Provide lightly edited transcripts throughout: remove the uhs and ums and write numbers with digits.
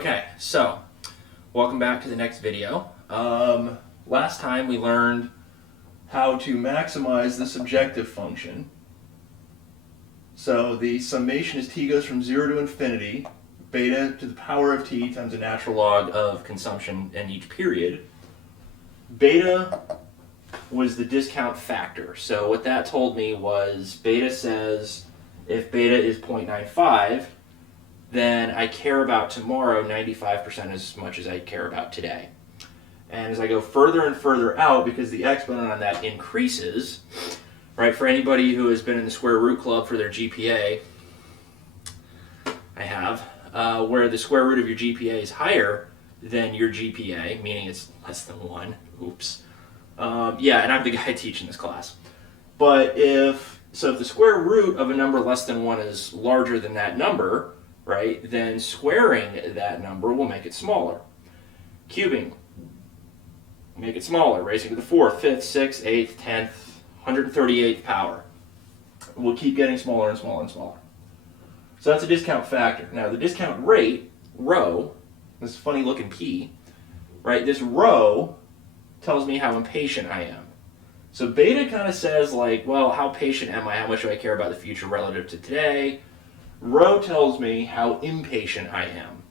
Okay, so welcome back to the next video. Last time we learned how to maximize this objective function. So the summation as t goes from 0 to infinity, beta to the power of t times the natural log of consumption in each period. Beta was the discount factor. So what that told me was beta says if beta is 0.95, then I care about tomorrow 95% as much as I care about today. And as I go further and further out, because the exponent on that increases, right, for anybody who has been in the square root club for their GPA, I have, where the square root of your GPA is higher than your GPA, meaning it's less than 1, oops. Yeah, and I'm the guy teaching this class. But if the square root of a number less than 1 is larger than that number, right, then squaring that number will make it smaller. Cubing, make it smaller, raising to the 4th, 5th, 6th, 8th, 10th, 138th power. We'll keep getting smaller and smaller and smaller. So that's a discount factor. Now the discount rate, rho, this funny looking p, right, this rho tells me how impatient I am. So beta kind of says like, well, how patient am I? How much do I care about the future relative to today? Rho tells me how impatient I am.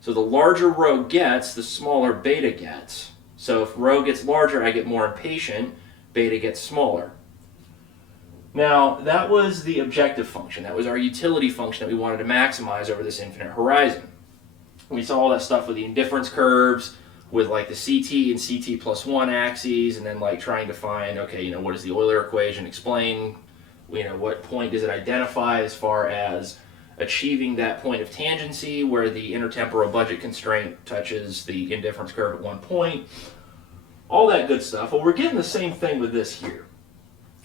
So the larger rho gets, the smaller beta gets. So if rho gets larger, I get more impatient, beta gets smaller. Now, that was the objective function. That was our utility function that we wanted to maximize over this infinite horizon. We saw all that stuff with the indifference curves, with like the CT and CT plus 1 axes, and then like trying to find, okay, what is the Euler equation, explain, what point does it identify as far as achieving that point of tangency where the intertemporal budget constraint touches the indifference curve at one point. All that good stuff. Well, we're getting the same thing with this here,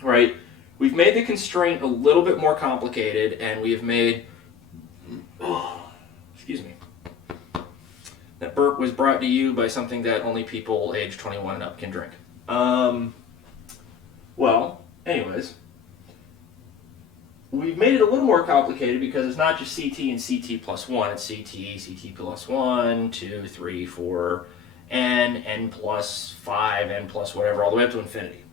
right? We've made the constraint a little bit more complicated, and we have made, excuse me, that burp was brought to you by something that only people age 21 and up can drink. Well, anyways, we've made it a little more complicated because it's not just CT and CT plus 1, it's CT, CT plus 1, 2, 3, 4, n plus 5, n plus whatever, all the way up to infinity.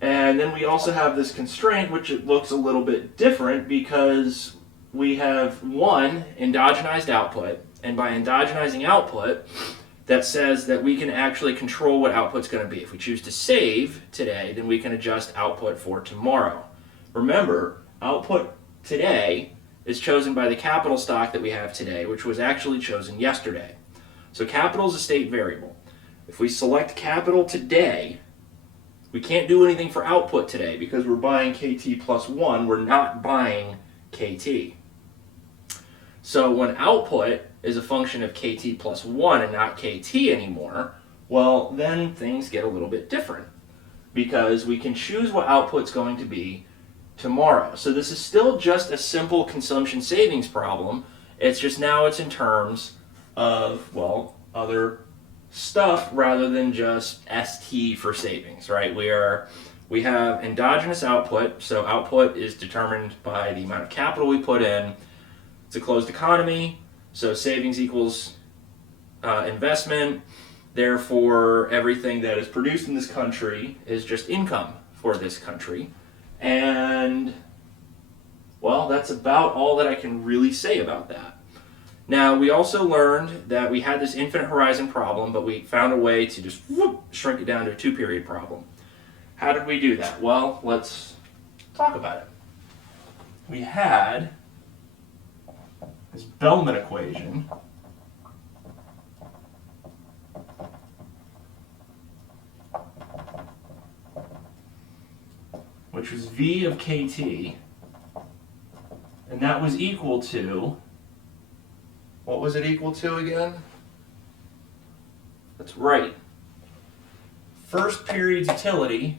And then we also have this constraint, which it looks a little bit different because we have one endogenized output, and by endogenizing output, that says that we can actually control what output's going to be. If we choose to save today, then we can adjust output for tomorrow. Remember, output today is chosen by the capital stock that we have today, which was actually chosen yesterday. So capital is a state variable. If we select capital today, we can't do anything for output today because we're buying KT plus 1, we're not buying KT. So when output is a function of KT plus 1 and not KT anymore, well, then things get a little bit different because we can choose what output's going to be tomorrow. So this is still just a simple consumption savings problem. It's just now it's in terms of, well, other stuff rather than just ST for savings, right? We have endogenous output, so output is determined by the amount of capital we put in. It's a closed economy, so savings equals investment. Therefore, everything that is produced in this country is just income for this country. And, well, that's about all that I can really say about that. Now, we also learned that we had this infinite horizon problem, but we found a way to just shrink it down to a 2-period problem. How did we do that? Well, let's talk about it. We had this Bellman equation, which was V of KT, and that was equal to, what was it equal to again? That's right. First period's utility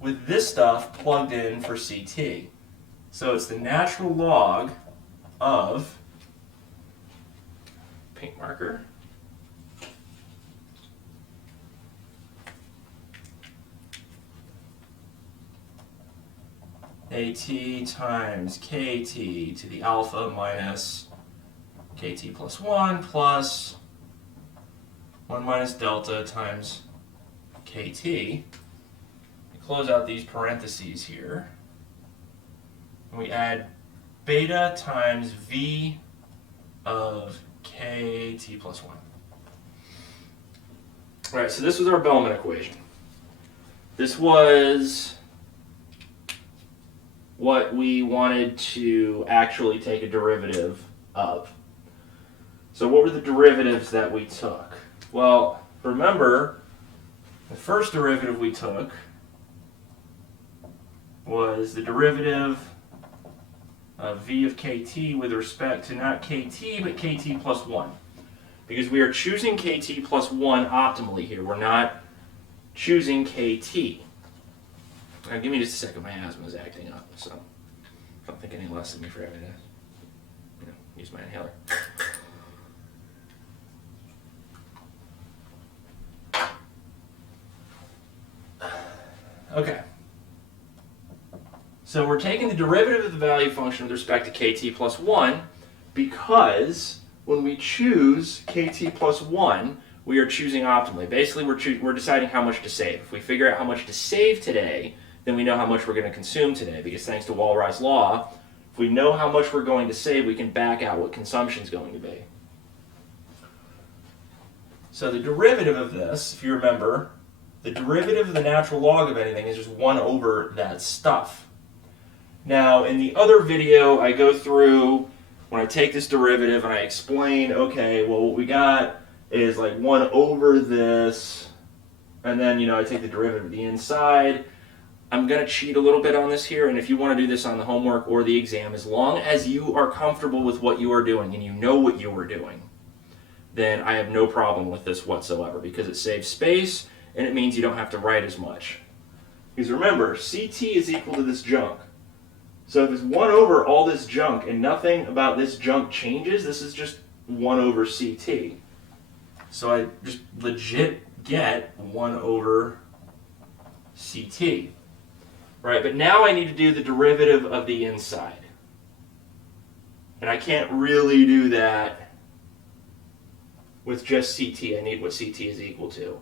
with this stuff plugged in for CT. So it's the natural log of, paint marker, AT times KT to the alpha minus kt plus 1 plus 1 minus delta times kt. We close out these parentheses here. And we add beta times v of kt plus 1. All right, so this was our Bellman equation. This was what we wanted to actually take a derivative of. So what were the derivatives that we took? Well, remember, the first derivative we took was the derivative of v of kt with respect to not kt, but kt plus 1. Because we are choosing kt plus 1 optimally here. We're not choosing kt. Now, give me just a second. My asthma is acting up, so don't think any less of me for having to use my inhaler. Okay. So we're taking the derivative of the value function with respect to kt plus 1 because when we choose kt plus 1, we are choosing optimally. Basically, we're deciding how much to save. If we figure out how much to save today, then we know how much we're going to consume today, because thanks to Walray's law, if we know how much we're going to save, we can back out what consumption is going to be. So the derivative of this, if you remember, the derivative of the natural log of anything is just 1 over that stuff. Now, in the other video, I go through, when I take this derivative and I explain, okay, well, what we got is like 1 over this, and then, I take the derivative of the inside. I'm going to cheat a little bit on this here, and if you want to do this on the homework or the exam, as long as you are comfortable with what you are doing and you know what you are doing, then I have no problem with this whatsoever, because it saves space and it means you don't have to write as much. Because remember, CT is equal to this junk. So if it's 1 over all this junk and nothing about this junk changes, this is just 1 over CT. So I just legit get 1 over CT. Right, but now I need to do the derivative of the inside. And I can't really do that with just CT. I need what CT is equal to.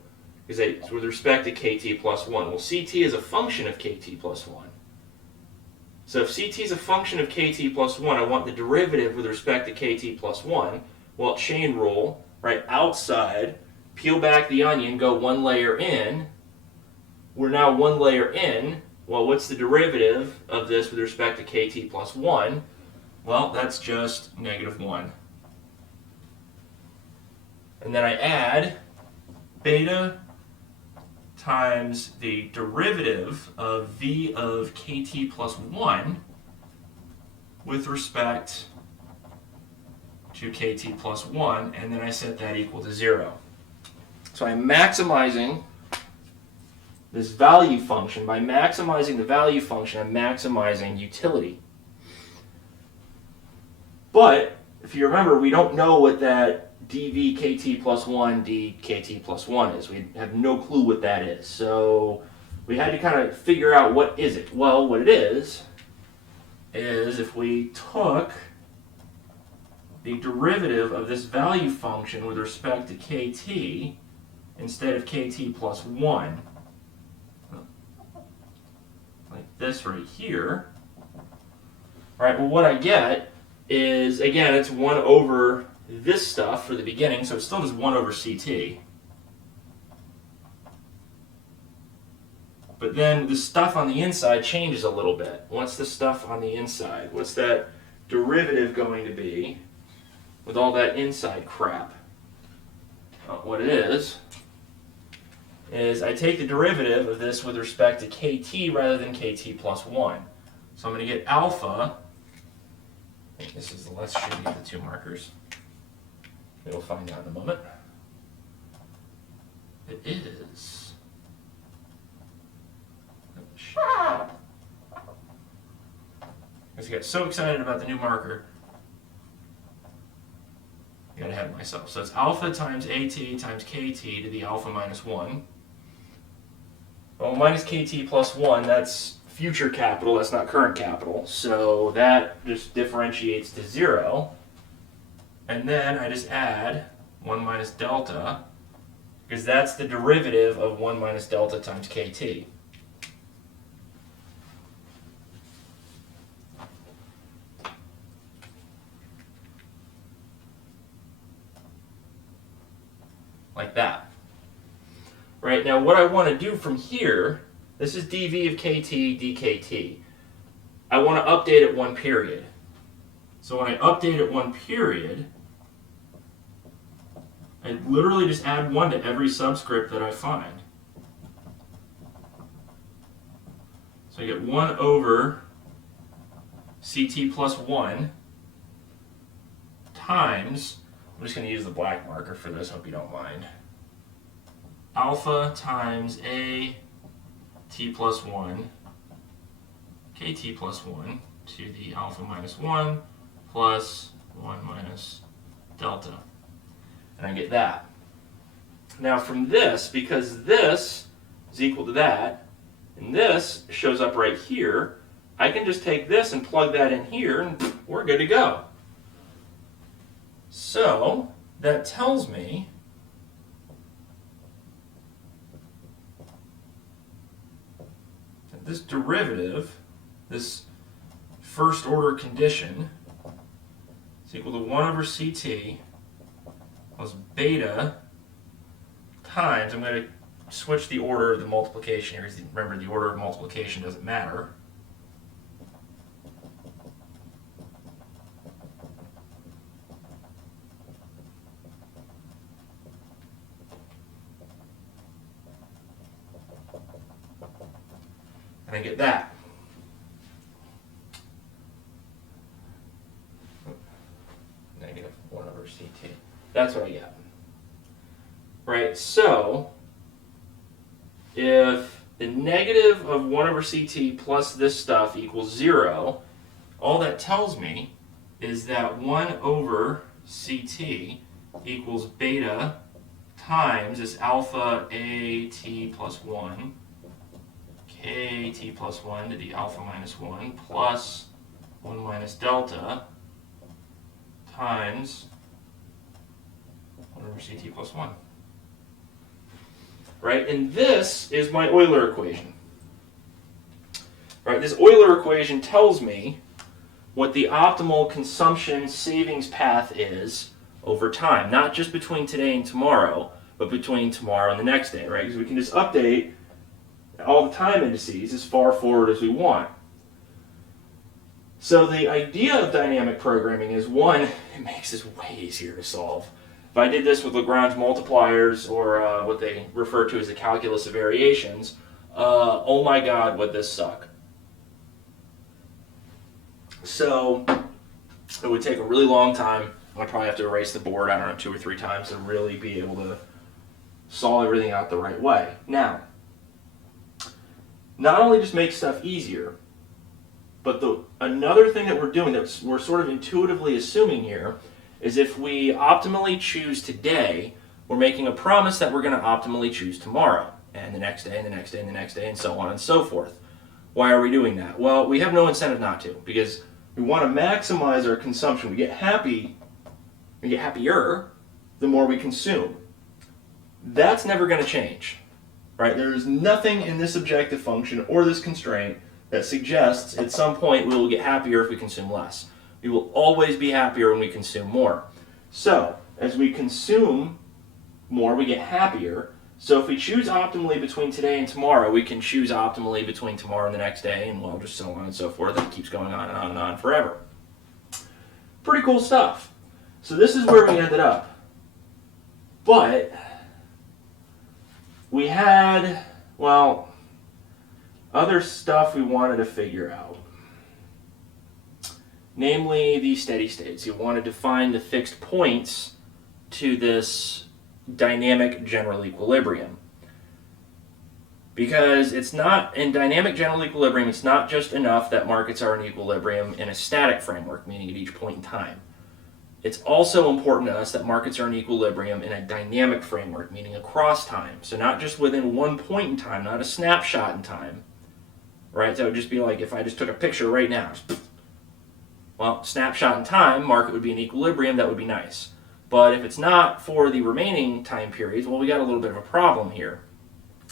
Because it's with respect to KT plus 1. Well, CT is a function of KT plus 1. So if CT is a function of KT plus 1, I want the derivative with respect to KT plus 1. Well, chain rule, right, outside, peel back the onion, go 1 layer in. We're now 1 layer in. Well, what's the derivative of this with respect to kt plus 1? Well, that's just -1. And then I add beta times the derivative of v of kt plus 1 with respect to kt plus 1, and then I set that equal to 0. So I'm maximizing this value function. By maximizing the value function, I'm maximizing utility. But if you remember, we don't know what that dv kt plus 1 dkt plus 1 is. We have no clue what that is. So we had to kind of figure out what is it. Well, what it is if we took the derivative of this value function with respect to kt instead of kt plus 1, like this right here. All right, well, what I get is, again, it's 1 over this stuff for the beginning, so it's still just 1 over CT. But then the stuff on the inside changes a little bit. What's the stuff on the inside? What's that derivative going to be with all that inside crap? Well, what it is I take the derivative of this with respect to kt rather than kt plus 1. So I'm going to get alpha. I think this is the less shitty of the two markers. We'll find out in a moment. It is. I got so excited about the new marker, I got ahead of myself. So it's alpha times at times kt to the alpha minus 1. Well, minus kt plus 1, that's future capital, that's not current capital. So that just differentiates to 0. And then I just add 1 minus delta, because that's the derivative of 1 minus delta times kt. Like that. Right, now what I want to do from here, this is dv of kt dkt. I want to update at one period. So when I update at one period, I literally just add 1 to every subscript that I find. So I get 1 over ct plus 1 times, I'm just going to use the black marker for this, hope you don't mind, alpha times a t plus 1 kt plus 1 to the alpha minus 1 plus 1 minus delta. And I get that. Now from this, because this is equal to that, and this shows up right here, I can just take this and plug that in here, and we're good to go. So that tells me that this derivative, this first order condition, is equal to 1 over ct plus beta times, I'm going to switch the order of the multiplication here, because remember the order of multiplication doesn't matter. And I get that. Negative 1 over ct. That's what I get. Right, so if the negative of 1 over ct plus this stuff equals 0, all that tells me is that 1 over ct equals beta times this alpha a t plus 1 kt plus 1 to the alpha minus 1 plus 1 minus delta times 1 over ct plus 1. Right, and this is my Euler equation. Right, this Euler equation tells me what the optimal consumption savings path is over time, not just between today and tomorrow, but between tomorrow and the next day, right? Because we can just update all the time indices as far forward as we want. So the idea of dynamic programming is, one, it makes this way easier to solve. If I did this with Lagrange multipliers, or what they refer to as the calculus of variations, oh my god, would this suck. So it would take a really long time. I'd probably have to erase the board, I don't know, 2 or 3 times to really be able to solve everything out the right way. Now, not only just make stuff easier, but another thing that we're doing that we're sort of intuitively assuming here is if we optimally choose today, we're making a promise that we're going to optimally choose tomorrow, and the next day, and the next day, and the next day, and so on and so forth. Why are we doing that? Well, we have no incentive not to, because we want to maximize our consumption. We get happier the more we consume. That's never going to change, right? There is nothing in this objective function or this constraint that suggests at some point we will get happier if we consume less. We will always be happier when we consume more. So, as we consume more, we get happier. So if we choose optimally between today and tomorrow, we can choose optimally between tomorrow and the next day, and well, just so on and so forth. And it keeps going on and on and on forever. Pretty cool stuff. So this is where we ended up. But we had, well, other stuff we wanted to figure out. Namely, the steady states. You wanted to find the fixed points to this dynamic general equilibrium. Because it's not, in dynamic general equilibrium, it's not just enough that markets are in equilibrium in a static framework, meaning at each point in time. It's also important to us that markets are in equilibrium in a dynamic framework, meaning across time. So not just within one point in time, not a snapshot in time. Right? So it would just be like if I just took a picture right now. Well, snapshot in time, market would be in equilibrium, that would be nice. But if it's not for the remaining time periods, well, we got a little bit of a problem here.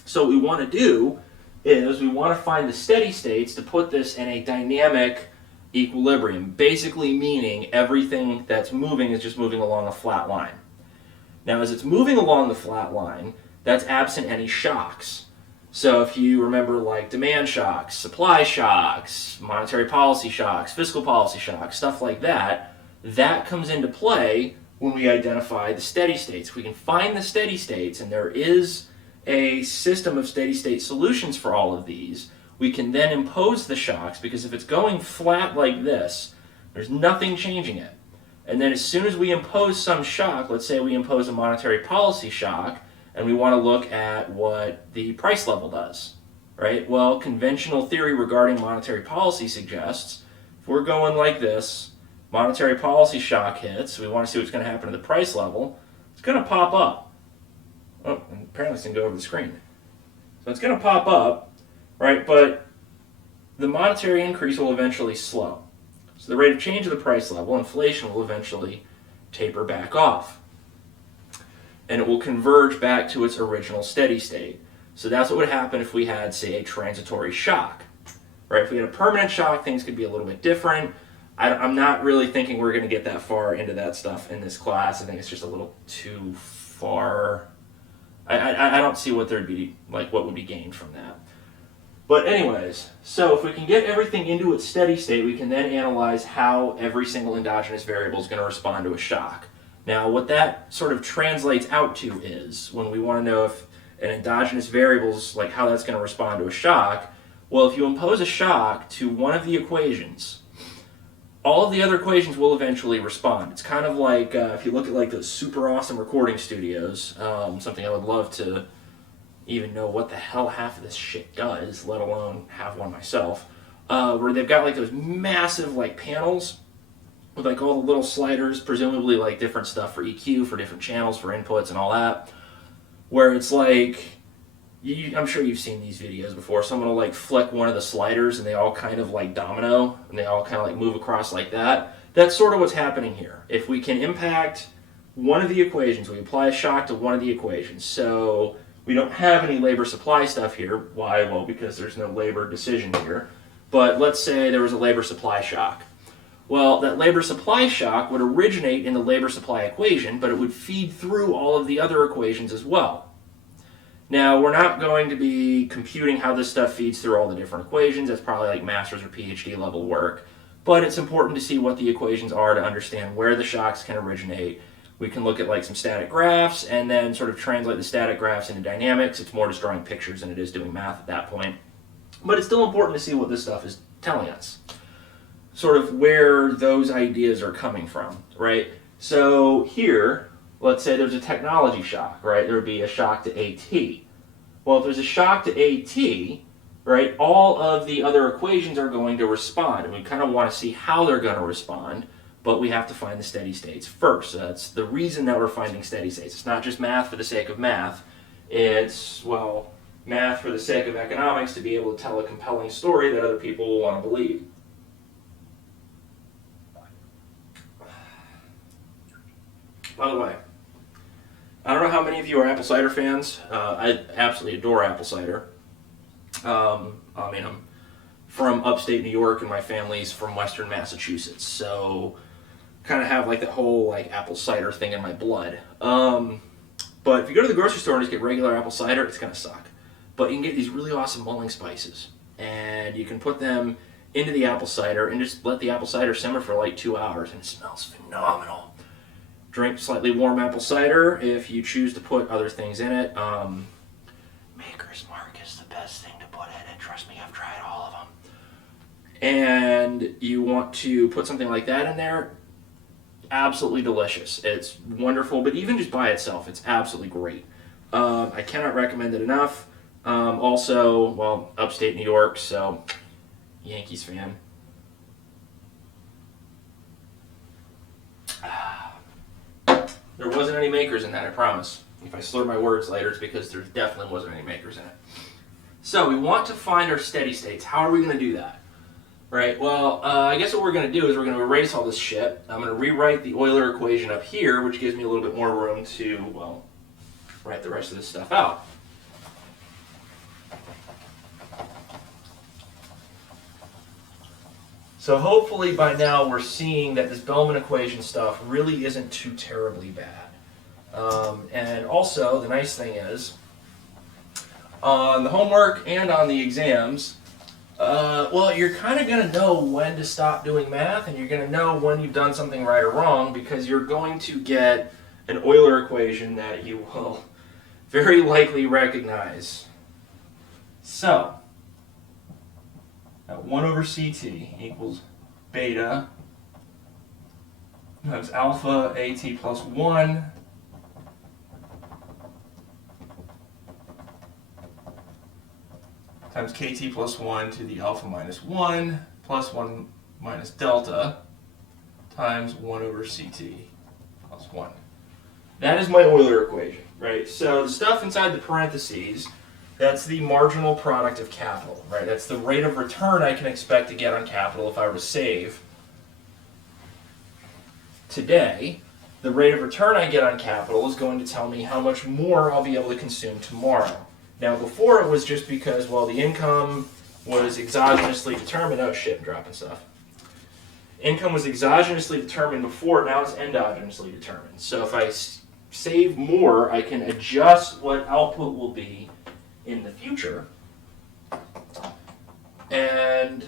So what we want to do is we want to find the steady states to put this in a dynamic equilibrium, basically meaning everything that's moving is just moving along a flat line. Now, as it's moving along the flat line, that's absent any shocks. So if you remember like demand shocks, supply shocks, monetary policy shocks, fiscal policy shocks, stuff like that, that comes into play when we identify the steady states. If we can find the steady states, and there is a system of steady state solutions for all of these, we can then impose the shocks, because if it's going flat like this, there's nothing changing it. And then as soon as we impose some shock, let's say we impose a monetary policy shock, and we want to look at what the price level does, right? Well, conventional theory regarding monetary policy suggests if we're going like this, monetary policy shock hits, we want to see what's going to happen to the price level, it's going to pop up. Oh, and apparently it's going to go over the screen. So it's going to pop up, right? But the monetary increase will eventually slow. So the rate of change of the price level, inflation, will eventually taper back off. And it will converge back to its original steady state. So that's what would happen if we had, say, a transitory shock. Right? If we had a permanent shock, things could be a little bit different. I'm not really thinking we're going to get that far into that stuff in this class. I think it's just a little too far. I don't see what there'd be, like, what would be gained from that. But anyways, so if we can get everything into its steady state, we can then analyze how every single endogenous variable is going to respond to a shock. Now, what that sort of translates out to is, when we want to know if an endogenous variable is, like, how that's going to respond to a shock, well, if you impose a shock to one of the equations, all of the other equations will eventually respond. It's kind of like, if you look at like those super awesome recording studios, something I would love to even know what the hell half of this shit does, let alone have one myself, where they've got like those massive like panels with like all the little sliders, presumably like different stuff for EQ, for different channels, for inputs and all that, where it's like, I'm sure you've seen these videos before, someone will like flick one of the sliders and they all kind of like domino, and they all kind of like move across like that. That's sort of what's happening here. If we can impact one of the equations, we apply a shock to one of the equations. So we don't have any labor supply stuff here. Why? Well, because there's no labor decision here. But let's say there was a labor supply shock. Well, that labor supply shock would originate in the labor supply equation, but it would feed through all of the other equations as well. Now, we're not going to be computing how this stuff feeds through all the different equations. That's probably like master's or PhD level work. But it's important to see what the equations are to understand where the shocks can originate. We can look at like some static graphs and then sort of translate the static graphs into dynamics. It's more just drawing pictures than it is doing math at that point. But it's still important to see what this stuff is telling us. Sort of where those ideas are coming from, right? So here, let's say there's a technology shock, right? There would be a shock to AT. Well, if there's a shock to AT, right, all of the other equations are going to respond. And we kind of want to see how they're going to respond, but we have to find the steady states first. So that's the reason that we're finding steady states. It's not just math for the sake of math. It's, well, math for the sake of economics to be able to tell a compelling story that other people will want to believe. By the way, I don't know how many of you are apple cider fans. I absolutely adore apple cider. I mean, I'm from upstate New York and my family's from western Massachusetts, so kind of have like that whole like apple cider thing in my blood. But if you go to the grocery store and just get regular apple cider, it's gonna suck. But you can get these really awesome mulling spices, and you can put them into the apple cider and just let the apple cider simmer for like 2 hours, and it smells phenomenal. Drink slightly warm apple cider if you choose to put other things in it. Maker's Mark is the best thing to put in it. Trust me, I've tried all of them. And you want to put something like that in there, absolutely delicious. It's wonderful, but even just by itself, it's absolutely great. I cannot recommend it enough. Also, well, upstate New York, so Yankees fan. There wasn't any makers in that, I promise. If I slur my words later, it's because there definitely wasn't any makers in it. So we want to find our steady states. How are we going to do that? Right, well, I guess what we're going to do is we're going to erase all this shit. I'm going to rewrite the Euler equation up here, which gives me a little bit more room to, well, write the rest of this stuff out. So hopefully by now we're seeing that this Bellman equation stuff really isn't too terribly bad. And also, the nice thing is, on the homework and on the exams, well, you're kind of going to know when to stop doing math, and you're going to know when you've done something right or wrong, because you're going to get an Euler equation that you will very likely recognize. So, 1 over ct equals beta times alpha at plus 1 times kt plus 1 to the alpha minus 1 plus 1 minus delta times 1 over ct plus 1. That is my Euler equation, right? So the stuff inside the parentheses, that's the marginal product of capital, right? That's the rate of return I can expect to get on capital if I were to save today. The rate of return I get on capital is going to tell me how much more I'll be able to consume tomorrow. Now, before it was just because, well, the income was exogenously determined. Oh, shit, I'm dropping stuff. Income was exogenously determined before, now it's endogenously determined. So if I save more, I can adjust what output will be in the future. And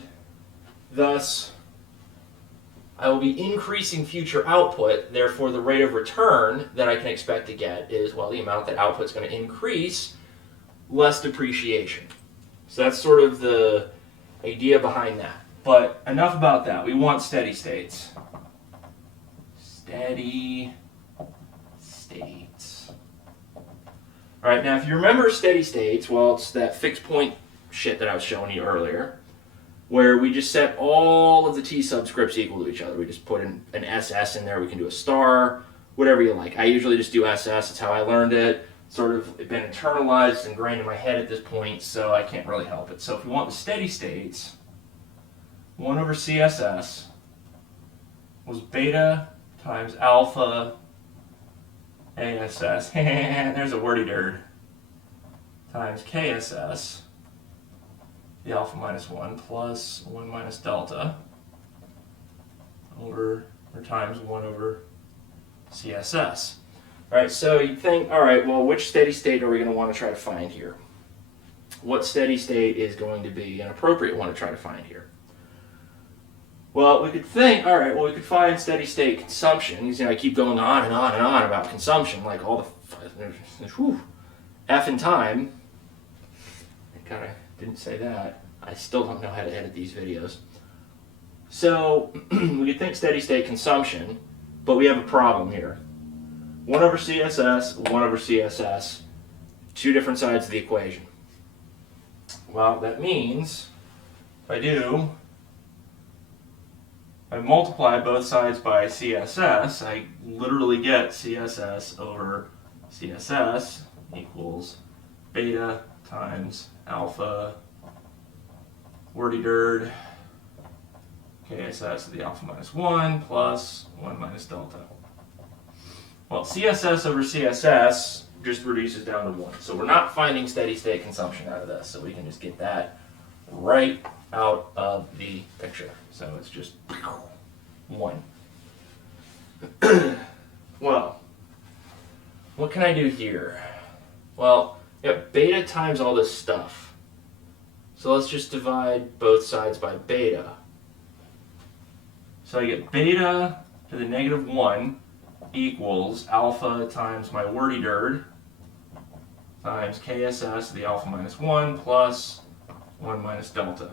thus, I will be increasing future output. Therefore, the rate of return that I can expect to get is, well, the amount that output's going to increase, less depreciation. So that's sort of the idea behind that. But enough about that. We want steady states. Steady states. All right, now if you remember steady states, well, it's that fixed point shit that I was showing you earlier, where we just set all of the t subscripts equal to each other. We just put an SS in there. We can do a star, whatever you like. I usually just do SS. It's how I learned it. Sort of been internalized and ingrained in my head at this point, so I can't really help it. So if we want the steady states, 1 over CSS was beta times alpha ASS, there's a wordy dirt, times KSS, the alpha minus 1 plus 1 minus delta, over, or times 1 over CSS. All right, so you think, all right, well, which steady state are we going to want to try to find here? What steady state is going to be an appropriate one to try to find here? Well, we could think, all right, well, we could find steady state consumption. You know, I keep going on and on and on about consumption, like all the F in time. I kind of didn't say that. I still don't know how to edit these videos. So we could think steady state consumption, but we have a problem here. 1 over CSS, 1 over CSS, two different sides of the equation. Well, that means if I multiply both sides by CSS, I literally get CSS over CSS equals beta times alpha wordy-dird KSS to the alpha minus 1 plus 1 minus delta. Well, CSS over CSS just reduces down to 1. So we're not finding steady state consumption out of this. So we can just get that right out of the picture. So it's just 1. Well, what can I do here? Well, beta times all this stuff. So let's just divide both sides by beta. So I get beta to the negative 1 equals alpha times my wordy-dird times KSS to the alpha minus 1 plus 1 minus delta.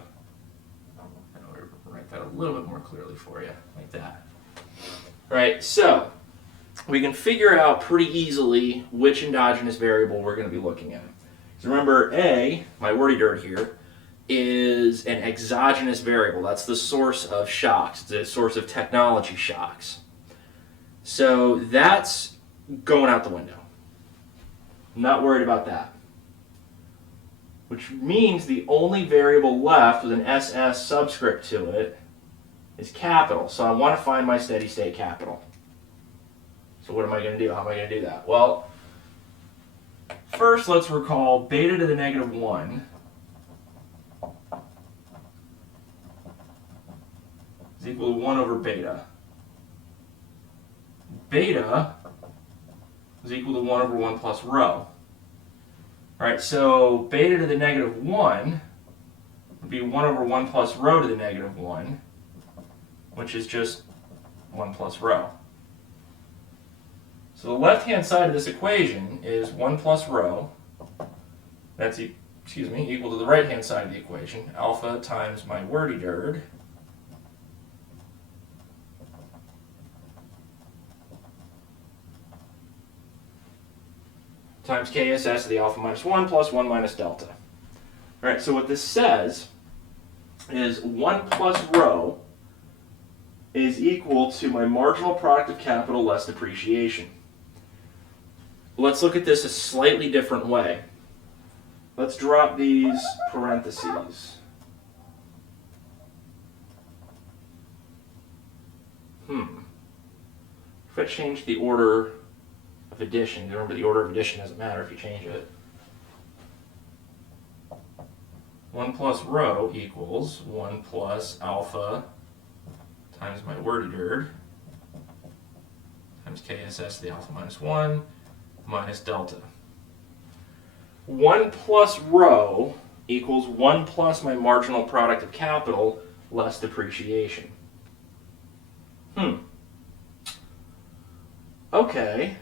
I'll write that a little bit more clearly for you, like that. All right, so we can figure out pretty easily which endogenous variable we're going to be looking at. So remember, A, my wordy-dird here, is an exogenous variable. That's the source of shocks, the source of technology shocks. So that's going out the window. I'm not worried about that. which means the only variable left with an SS subscript to it is capital. So I want to find my steady state capital. So what am I going to do? How am I going to do that? Well, first let's recall beta to the negative 1 is equal to 1 over beta. Beta is equal to 1 over 1 plus rho. Alright, so beta to the negative 1 would be 1 over 1 plus rho to the negative 1, which is just 1 plus rho. So the left-hand side of this equation is 1 plus rho. That's equal to the right-hand side of the equation, alpha times my wordy-dird times KSS to the alpha minus 1 plus 1 minus delta. All right, so what this says is 1 plus rho is equal to my marginal product of capital less depreciation. Let's look at this a slightly different way. Let's drop these parentheses. If I change the order of addition, remember the order of addition doesn't matter if you change it. 1 plus rho equals 1 plus alpha times my wordy-dird times KSS to the alpha minus 1 minus delta. 1 plus rho equals 1 plus my marginal product of capital less depreciation. Okay.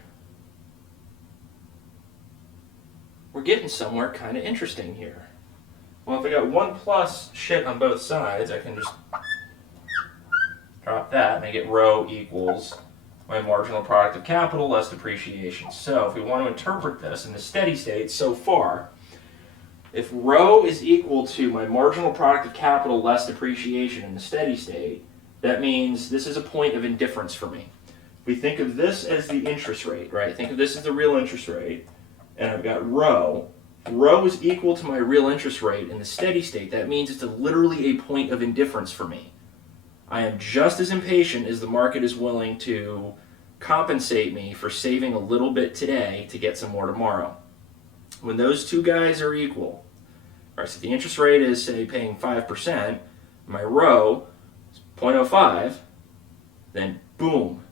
We're getting somewhere kind of interesting here. Well, if I got 1 plus shit on both sides, I can just drop that and I get rho equals my marginal product of capital less depreciation. So if we want to interpret this in the steady state so far, if rho is equal to my marginal product of capital less depreciation in the steady state, that means this is a point of indifference for me. We think of this as the interest rate, right? Think of this as the real interest rate, and I've got rho. Rho is equal to my real interest rate in the steady state. That means it's literally a point of indifference for me. I am just as impatient as the market is willing to compensate me for saving a little bit today to get some more tomorrow. When those two guys are equal, all right, so the interest rate is, say, paying 5%, my rho is 0.05, then boom,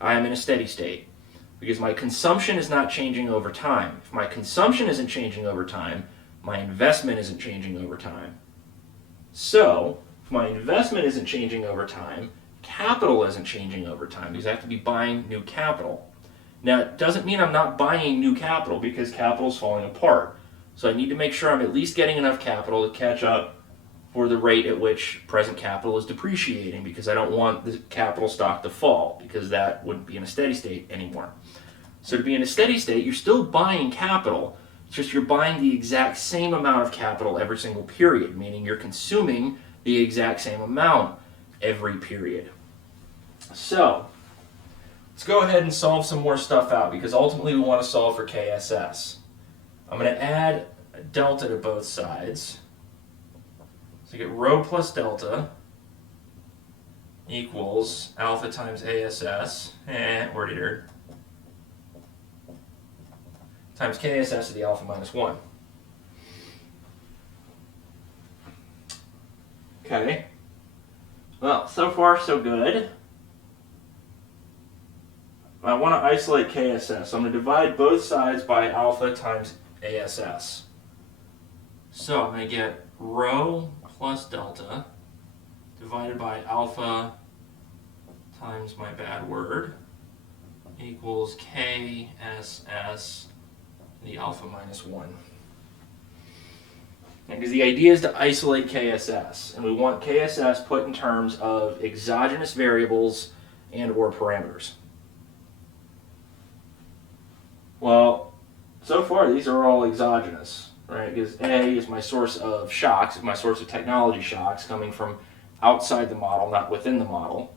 I am in a steady state. Because my consumption is not changing over time. If my consumption isn't changing over time, my investment isn't changing over time. So, if my investment isn't changing over time, capital isn't changing over time because I have to be buying new capital. Now, it doesn't mean I'm not buying new capital because capital is falling apart. So I need to make sure I'm at least getting enough capital to catch up for the rate at which present capital is depreciating, because I don't want the capital stock to fall, because that wouldn't be in a steady state anymore. So to be in a steady state, you're still buying capital, it's just you're buying the exact same amount of capital every single period, meaning you're consuming the exact same amount every period. So let's go ahead and solve some more stuff out, because ultimately we want to solve for KSS. I'm going to add delta to both sides. So you get rho plus delta equals alpha times ASS, wordy-dird, times KSS to the alpha minus 1. Okay. Well, so far so good. I want to isolate KSS, so I'm going to divide both sides by alpha times ASS. So I'm going to get rho plus delta divided by alpha times my bad word equals KSS the alpha minus 1. Because the idea is to isolate KSS, and we want KSS put in terms of exogenous variables and or parameters. Well, so far these are all exogenous, right? Because A is my source of shocks, my source of technology shocks coming from outside the model, not within the model.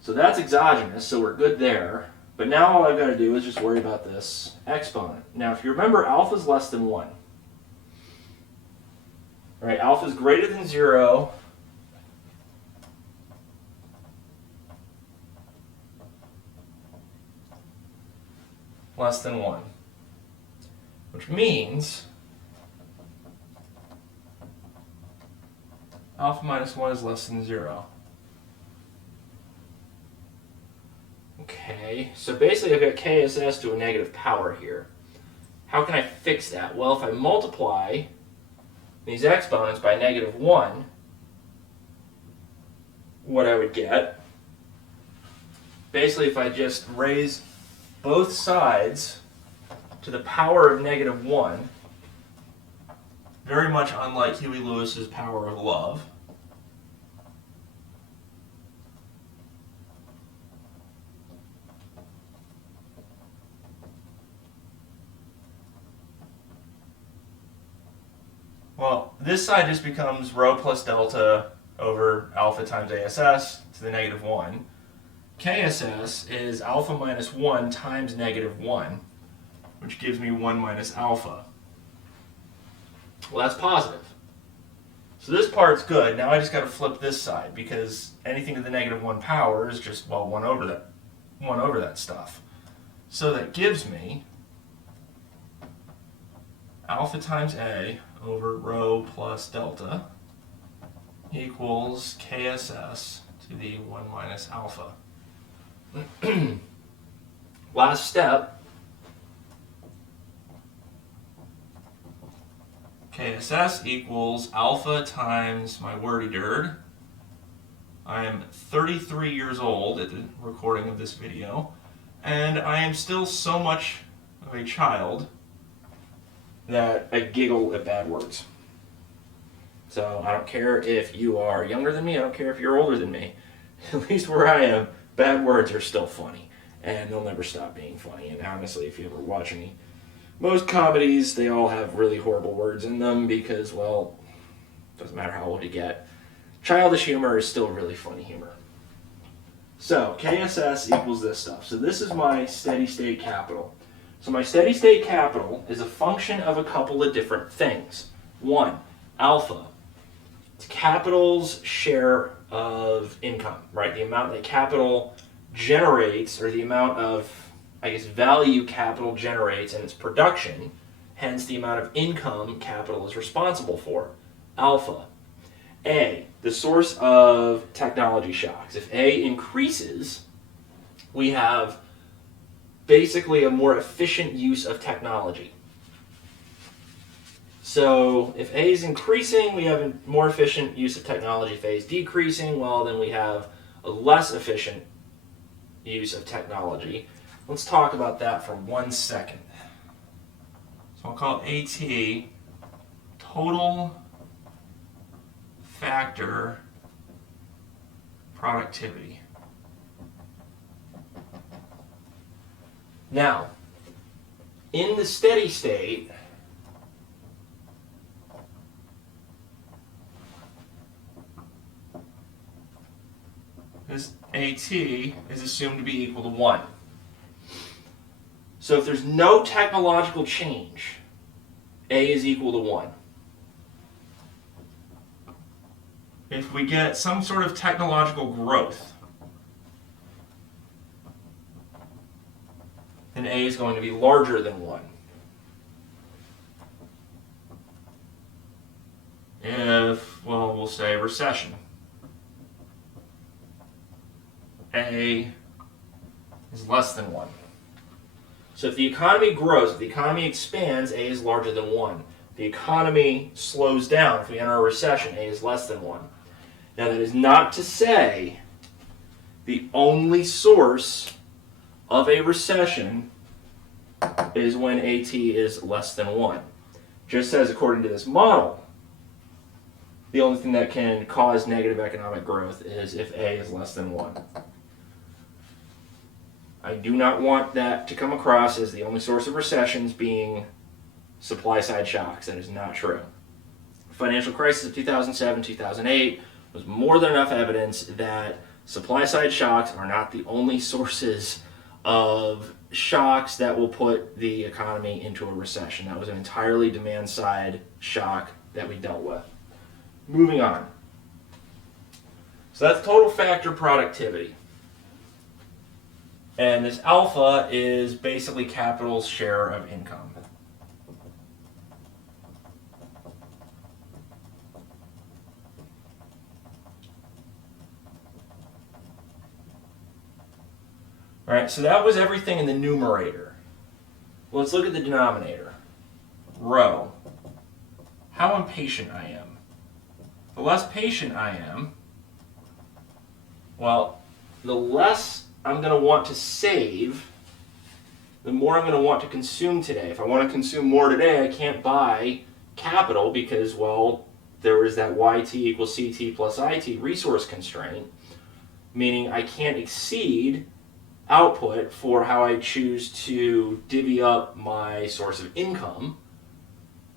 So that's exogenous, so we're good there. But now all I've got to do is just worry about this exponent. Now if you remember, alpha is less than 1. Right, alpha is greater than 0. Less than 1. Which means alpha minus 1 is less than 0. Okay, so basically I've got KSS to a negative power here. How can I fix that? Well, if I multiply these exponents by negative 1, what I would get, basically if I just raise both sides to the power of negative 1, very much unlike Huey Lewis's power of love, well, this side just becomes rho plus delta over alpha times ASS to the negative 1. KSS is alpha minus 1 times negative 1, which gives me 1 minus alpha. Well, that's positive. So this part's good. Now I just got to flip this side, because anything to the negative 1 power is just, well, 1 over that stuff. So that gives me alpha times A over rho plus delta equals KSS to the 1 minus alpha. Last step. KSS equals alpha times my wordy-dird. I am 33 years old at the recording of this video, and I am still so much of a child that I giggle at bad words. So I don't care if you are younger than me, I don't care if you're older than me. At least where I am, bad words are still funny, and they'll never stop being funny. And honestly, if you ever watch most comedies, they all have really horrible words in them because, well, it doesn't matter how old you get. Childish humor is still really funny humor. So KSS equals this stuff. So this is my steady state capital. So my steady state capital is a function of a couple of different things. One, alpha. It's capital's share of income, right? The amount that capital generates, or the amount of, I guess, value capital generates in its production, hence the amount of income capital is responsible for. Alpha. A, the source of technology shocks. If A increases, we have basically a more efficient use of technology. So if A is increasing, we have a more efficient use of technology. If A is decreasing, well, then we have a less efficient use of technology. Let's talk about that for 1 second. So I'll call it AT, total factor productivity. Now, in the steady state, this AT is assumed to be equal to 1. So if there's no technological change, A is equal to 1. If we get some sort of technological growth, then A is going to be larger than 1. If, well, we'll say recession, A is less than 1. So if the economy grows, if the economy expands, A is larger than 1. If the economy slows down, if we enter a recession, A is less than 1. Now that is not to say the only source of a recession is when AT is less than 1. Just as according to this model, the only thing that can cause negative economic growth is if A is less than 1. I do not want that to come across as the only source of recessions being supply-side shocks. That is not true. The financial crisis of 2007, 2008 was more than enough evidence that supply-side shocks are not the only sources of shocks that will put the economy into a recession. That was an entirely demand-side shock that we dealt with. Moving on. So that's total factor productivity. And this alpha is basically capital's share of income. All right, so that was everything in the numerator. Well, let's look at the denominator. Rho. How impatient I am. The less patient I am, well, the less I'm going to want to save, the more I'm going to want to consume today. If I want to consume more today, I can't buy capital because, well, there is that YT equals CT plus IT resource constraint, meaning I can't exceed output for how I choose to divvy up my source of income.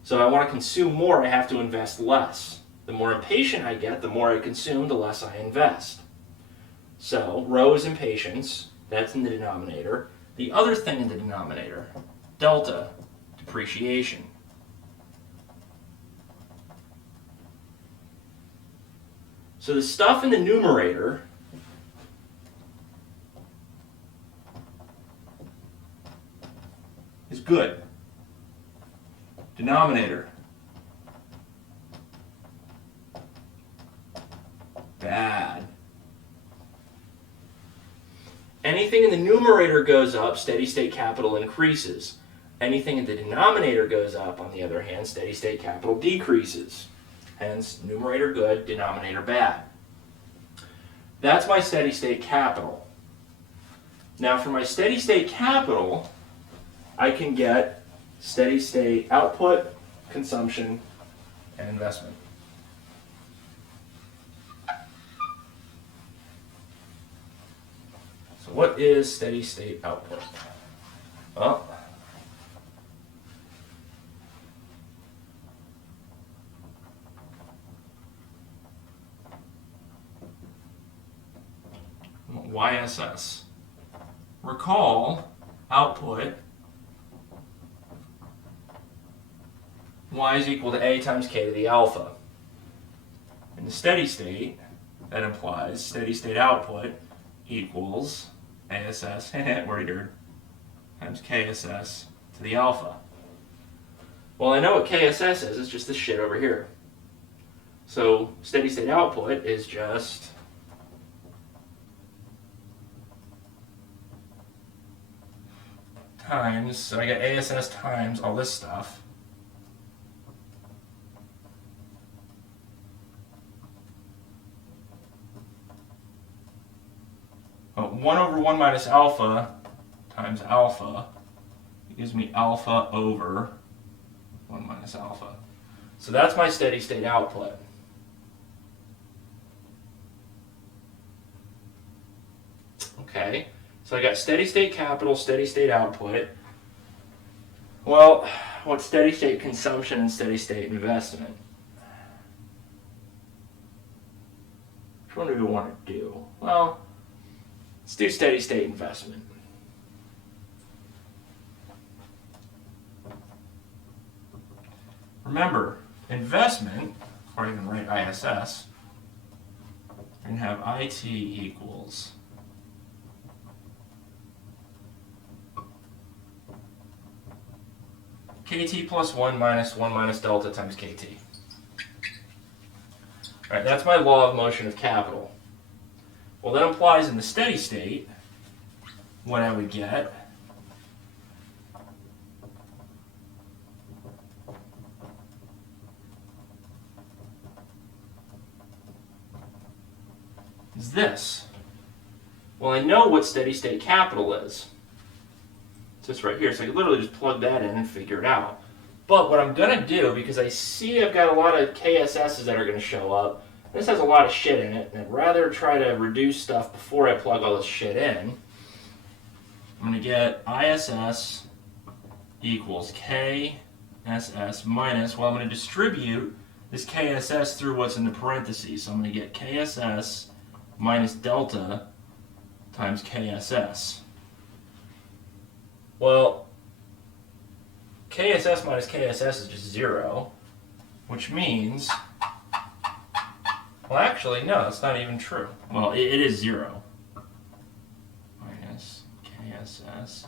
So if I want to consume more, I have to invest less. The more impatient I get, the more I consume, the less I invest. So rho is impatience, that's in the denominator. The other thing in the denominator, delta, depreciation. So the stuff in the numerator is good. Denominator, bad. Anything in the numerator goes up, steady state capital increases. Anything in the denominator goes up, on the other hand, steady state capital decreases. Hence, numerator good, denominator bad. That's my steady state capital. Now for my steady state capital, I can get steady state output, consumption, and investment. So what is steady state output? Well, YSS. Recall output y is equal to a times k to the alpha. In the steady state, that implies steady state output equals ASS, word here, times KSS to the alpha. Well, I know what KSS is, it's just this shit over here. So steady state output is just times, so I get ASS times all this stuff. Well, 1 over 1 minus alpha times alpha, it gives me alpha over 1 minus alpha. So that's my steady state output. Okay, so I got steady state capital, steady state output. Well, what's steady state consumption and steady state investment? Which one do we want to do? Well, let's do steady state investment. Remember, investment, or even write ISS, we're going to have IT equals KT plus 1 minus delta times KT. All right, that's my law of motion of capital. Well, that implies in the steady state, what I would get is this. Well, I know what steady state capital is. It's just right here, so I can literally just plug that in and figure it out. But what I'm going to do, because I see I've got a lot of KSS's that are going to show up, this has a lot of shit in it, and I'd rather try to reduce stuff before I plug all this shit in. I'm going to get ISS equals KSS minus, well, I'm going to distribute this KSS through what's in the parentheses. So I'm going to get KSS minus delta times KSS. Well, KSS minus KSS is just 0, which means Well, actually, no, that's not even true. Well, it is 0. Minus KSS.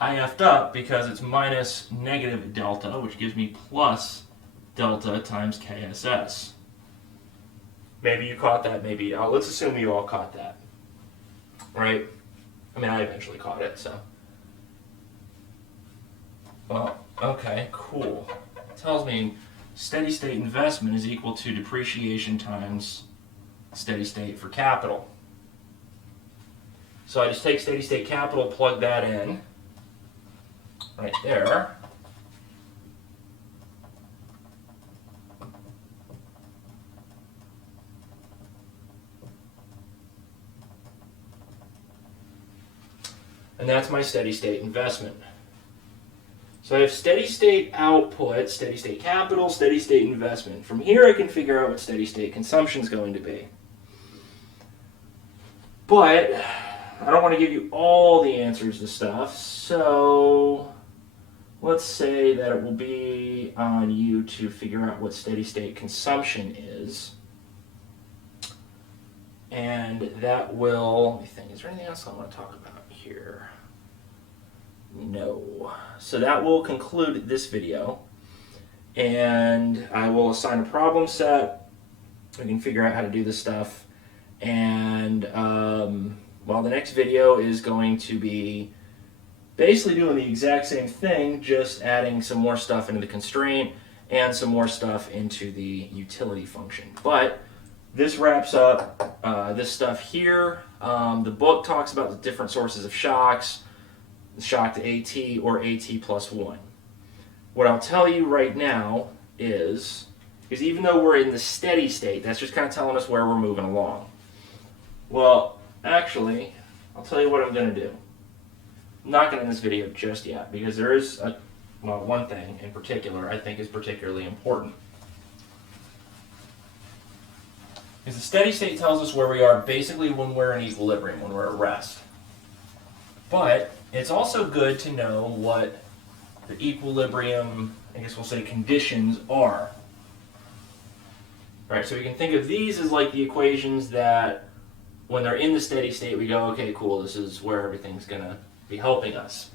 I effed up because it's minus negative delta, which gives me plus delta times KSS. Maybe you caught that, maybe. Let's assume you all caught that. Right? I mean, I eventually caught it, so. Well, okay, cool. It tells me steady state investment is equal to depreciation times steady state for capital. So I just take steady state capital, plug that in, right there. And that's my steady state investment. So I have steady state output, steady state capital, steady state investment. From here I can figure out what steady state consumption is going to be. But I don't want to give you all the answers to stuff, so let's say that it will be on you to figure out what steady state consumption is. And that will, let me think, is there anything else I want to talk about here? No. So that will conclude this video. And I will assign a problem set. We can figure out how to do this stuff. And, well, the next video is going to be basically doing the exact same thing, just adding some more stuff into the constraint and some more stuff into the utility function. But this wraps up this stuff here. The book talks about the different sources of shocks, the shock to AT or AT plus 1. What I'll tell you right now is, because even though we're in the steady state, that's just kind of telling us where we're moving along. Well, actually, I'll tell you what I'm going to do. I'm not going to end this video just yet, because there is one thing in particular I think is particularly important. Because the steady state tells us where we are basically when we're in equilibrium, when we're at rest. But it's also good to know what the equilibrium, I guess we'll say, conditions are. All right, so we can think of these as like the equations that when they're in the steady state, we go, okay, cool, this is where everything's going to be helping us.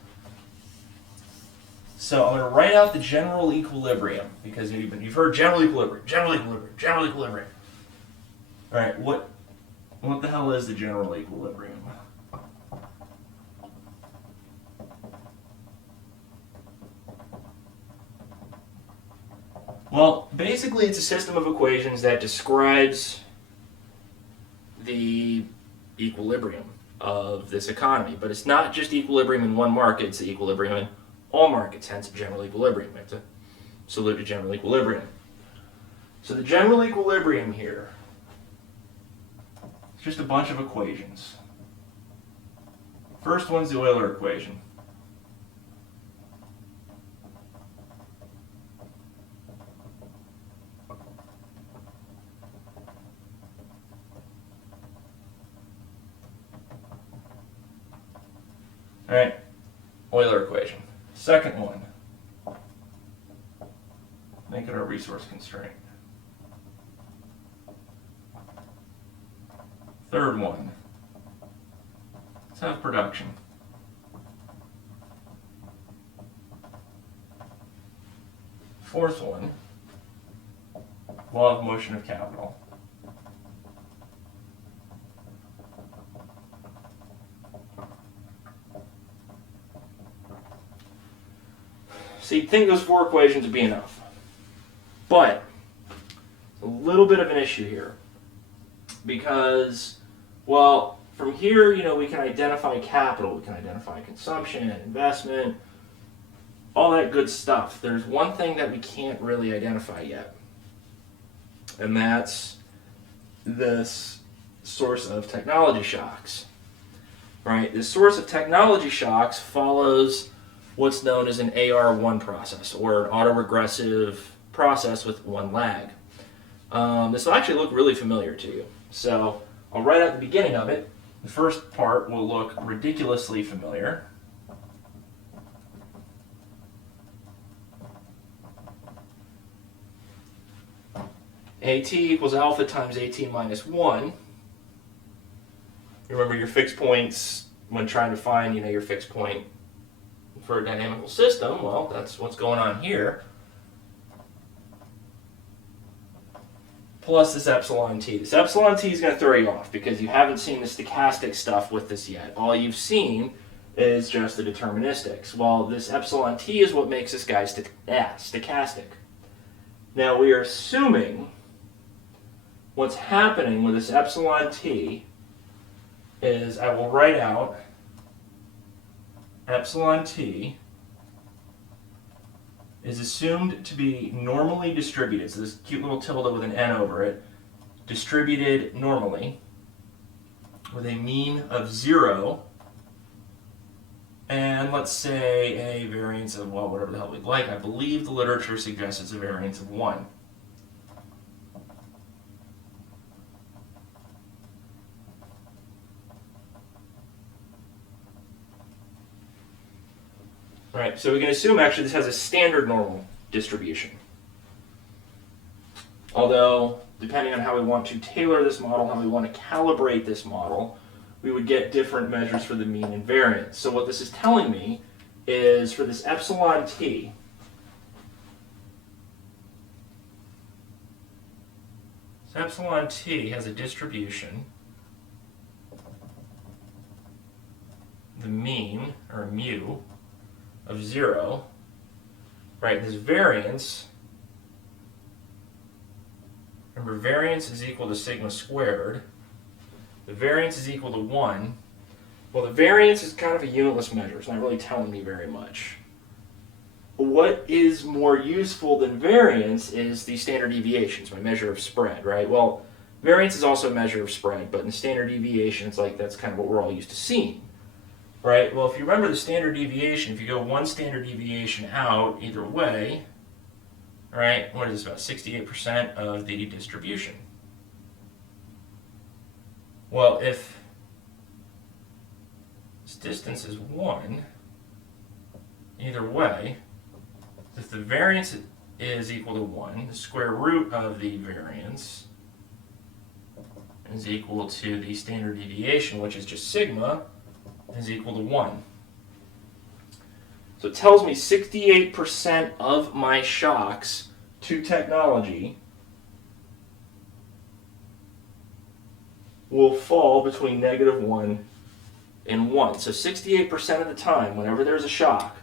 So I'm going to write out the general equilibrium, because you've heard general equilibrium, general equilibrium, general equilibrium. All right, what the hell is the general equilibrium? Well, basically it's a system of equations that describes the equilibrium of this economy. But it's not just equilibrium in one market, it's the equilibrium in all markets, hence general equilibrium. We have to salute to general equilibrium. So the general equilibrium here is just a bunch of equations. First one's the Euler equation. All right, Euler equation. Second one, make it our resource constraint. Third one, let's have production. Fourth one, law of motion of capital. So you'd think those four equations would be enough. But a little bit of an issue here. Because, well, from here, we can identify capital, we can identify consumption and investment, all that good stuff. There's one thing that we can't really identify yet. And that's this source of technology shocks. Right? This source of technology shocks follows what's known as an AR1 process, or an autoregressive process with one lag. This will actually look really familiar to you. So I'll write out the beginning of it. The first part will look ridiculously familiar. AT equals alpha times AT minus 1. Remember your fixed points when trying to find, your fixed point for a dynamical system. Well, that's what's going on here. Plus this epsilon t. This epsilon t is going to throw you off because you haven't seen the stochastic stuff with this yet. All you've seen is just the deterministics. Well, this epsilon t is what makes this guy stochastic. Now we are assuming what's happening with this epsilon t is I will write out epsilon t is assumed to be normally distributed. So this cute little tilde with an n over it, distributed normally with a mean of 0 and let's say a variance of, well, whatever the hell we'd like. I believe the literature suggests it's a variance of 1. Right, so we can assume actually this has a standard normal distribution. Although, depending on how we want to tailor this model, how we want to calibrate this model, we would get different measures for the mean and variance. So what this is telling me is for this epsilon t, so epsilon t has a distribution, the mean, or mu, of 0, right? This variance, remember variance is equal to sigma squared. The variance is equal to 1. Well, the variance is kind of a unitless measure. It's not really telling me very much. What is more useful than variance is the standard deviations, my measure of spread, right? Well, variance is also a measure of spread, but in standard deviation, it's like that's kind of what we're all used to seeing. Right? Well, if you remember the standard deviation, if you go one standard deviation out either way, right, what is this, about 68% of the distribution? Well, if this distance is 1, either way, if the variance is equal to 1, the square root of the variance is equal to the standard deviation, which is just sigma, is equal to 1. So it tells me 68% of my shocks to technology will fall between -1 and 1. So 68% of the time, whenever there's a shock,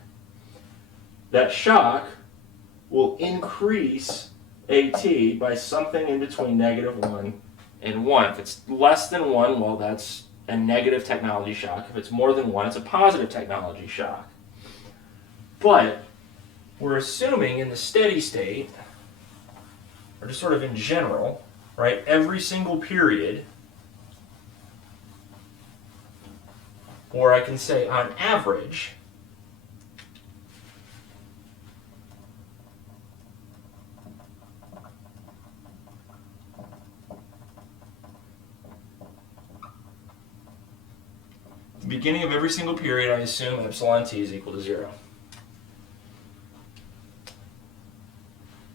that shock will increase AT by something in between -1 and 1. If it's less than 1, well, that's a negative technology shock. If it's more than 1, it's a positive technology shock. But we're assuming in the steady state, or just sort of in general, right, every single period, or I can say on average, the beginning of every single period, I assume epsilon t is equal to 0.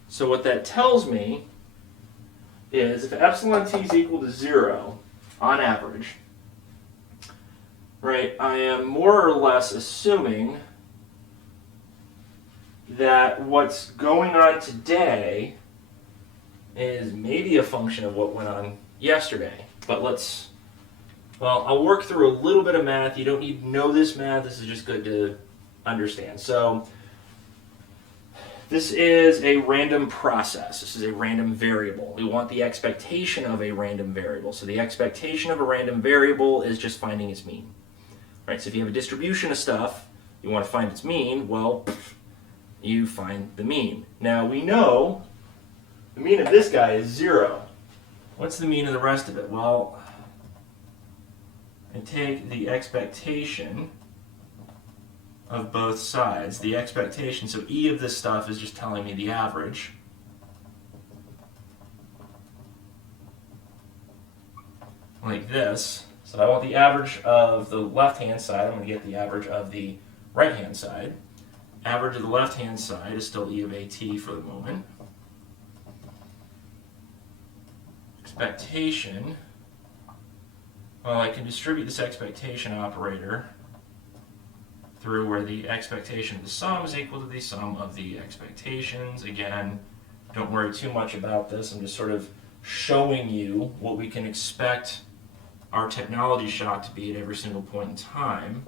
So what that tells me is if epsilon t is equal to 0 on average, right, I am more or less assuming that what's going on today is maybe a function of what went on yesterday. But well, I'll work through a little bit of math. You don't need to know this math. This is just good to understand. So this is a random process. This is a random variable. We want the expectation of a random variable. So the expectation of a random variable is just finding its mean. Right? So if you have a distribution of stuff, you want to find its mean, well, you find the mean. Now we know the mean of this guy is 0. What's the mean of the rest of it? Well, I take the expectation of both sides. The expectation, so E of this stuff is just telling me the average. Like this. So if I want the average of the left-hand side, I'm going to get the average of the right-hand side. Average of the left-hand side is still E of AT for the moment. expectation, well, I can distribute this expectation operator through where the expectation of the sum is equal to the sum of the expectations. Again, don't worry too much about this. I'm just sort of showing you what we can expect our technology shock to be at every single point in time.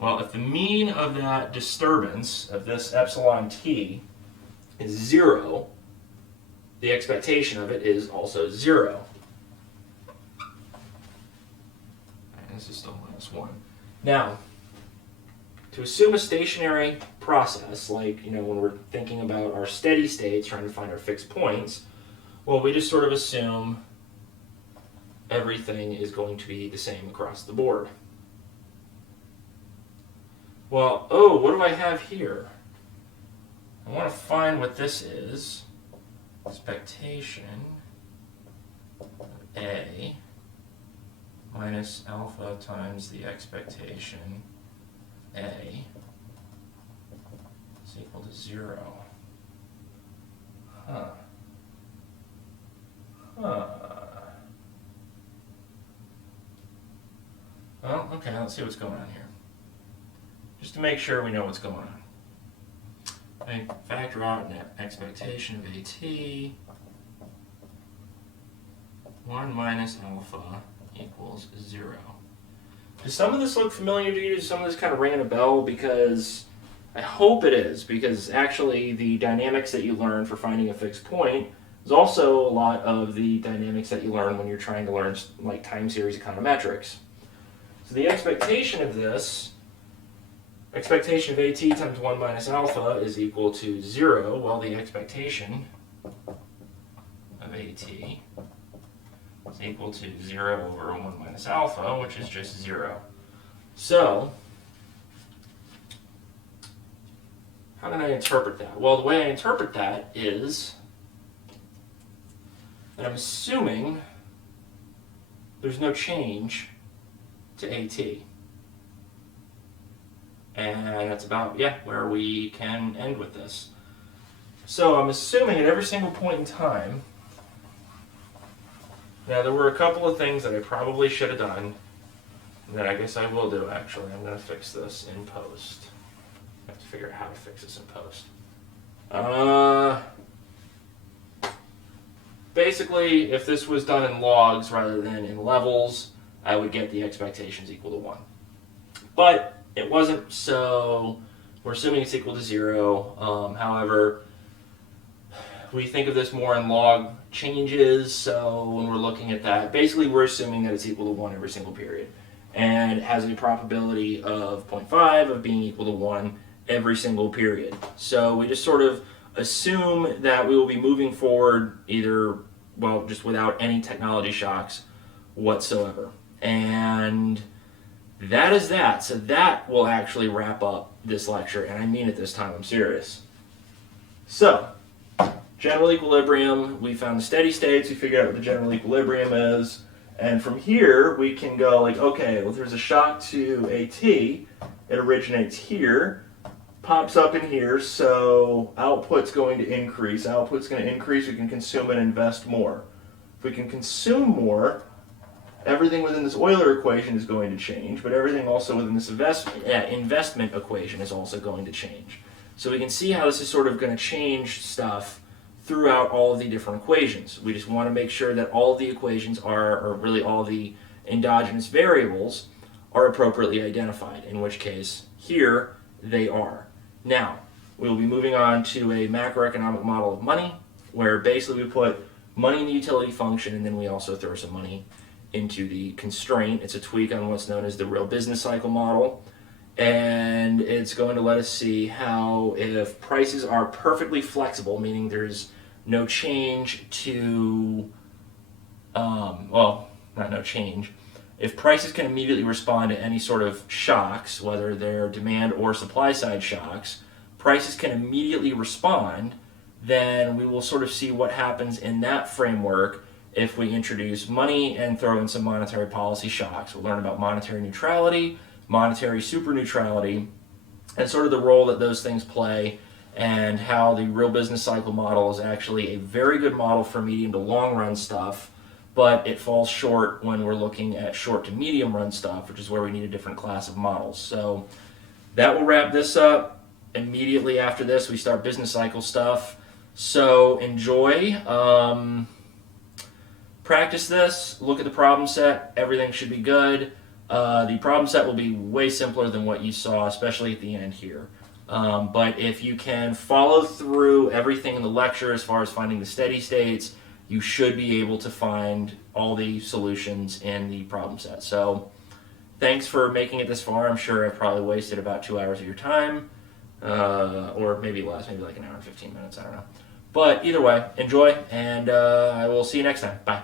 Well, if the mean of that disturbance of this epsilon t is 0, the expectation of it is also 0. And this is still -1. Now, to assume a stationary process, like when we're thinking about our steady states, trying to find our fixed points, well, we just sort of assume everything is going to be the same across the board. Well, what do I have here? I want to find what this is. Expectation of A minus alpha times the expectation A is equal to 0. Well, okay, let's see what's going on here. Just to make sure we know what's going on. I factor out an expectation of AT. 1 minus alpha equals 0. Does some of this look familiar to you? Does some of this kind of ring a bell? Because I hope it is, because actually the dynamics that you learn for finding a fixed point is also a lot of the dynamics that you learn when you're trying to learn like time series econometrics. So the expectation of this, expectation of AT times 1 minus alpha is equal to 0, while the expectation of AT is equal to 0 over 1 minus alpha, which is just 0. So, how can I interpret that? Well, the way I interpret that is that I'm assuming there's no change to AT. And that's about, where we can end with this. So I'm assuming at every single point in time, now there were a couple of things that I probably should have done, that I guess I will do actually. I'm going to fix this in post. I have to figure out how to fix this in post. Basically, if this was done in logs rather than in levels, I would get the expectations equal to 1. But it wasn't, so we're assuming it's equal to 0. However, we think of this more in log changes, so when we're looking at that, basically we're assuming that it's equal to 1 every single period. And it has a probability of 0.5 of being equal to 1 every single period. So we just sort of assume that we will be moving forward either, well, just without any technology shocks whatsoever. And that is that. So that will actually wrap up this lecture, and I mean it this time, I'm serious. So, general equilibrium, we found the steady states, we figured out what the general equilibrium is, and from here we can go like, okay, well there's a shock to AT, it originates here, pops up in here, so output's going to increase. Output's going to increase, we can consume and invest more. If we can consume more, everything within this Euler equation is going to change, but everything also within this investment equation is also going to change. So we can see how this is sort of going to change stuff throughout all of the different equations. We just want to make sure that all of the equations are, or really all the endogenous variables, are appropriately identified, in which case, here they are. Now, we will be moving on to a macroeconomic model of money, where basically we put money in the utility function, and then we also throw some money into the constraint. It's a tweak on what's known as the real business cycle model, and it's going to let us see how if prices are perfectly flexible, meaning there's no change to, well, not no change, if prices can immediately respond to any sort of shocks, whether they're demand or supply side shocks, prices can immediately respond, then we will sort of see what happens in that framework if we introduce money and throw in some monetary policy shocks. We'll learn about monetary neutrality, monetary superneutrality, and sort of the role that those things play, and how the real business cycle model is actually a very good model for medium to long run stuff, but it falls short when we're looking at short to medium run stuff, which is where we need a different class of models. So that will wrap this up. Immediately after this, we start business cycle stuff. So enjoy. Practice this, look at the problem set, everything should be good. The problem set will be way simpler than what you saw, especially at the end here. But if you can follow through everything in the lecture as far as finding the steady states, you should be able to find all the solutions in the problem set. So thanks for making it this far. I'm sure I've probably wasted about 2 hours of your time, or maybe less, maybe like an hour and 15 minutes, I don't know. But either way, enjoy, and I will see you next time. Bye.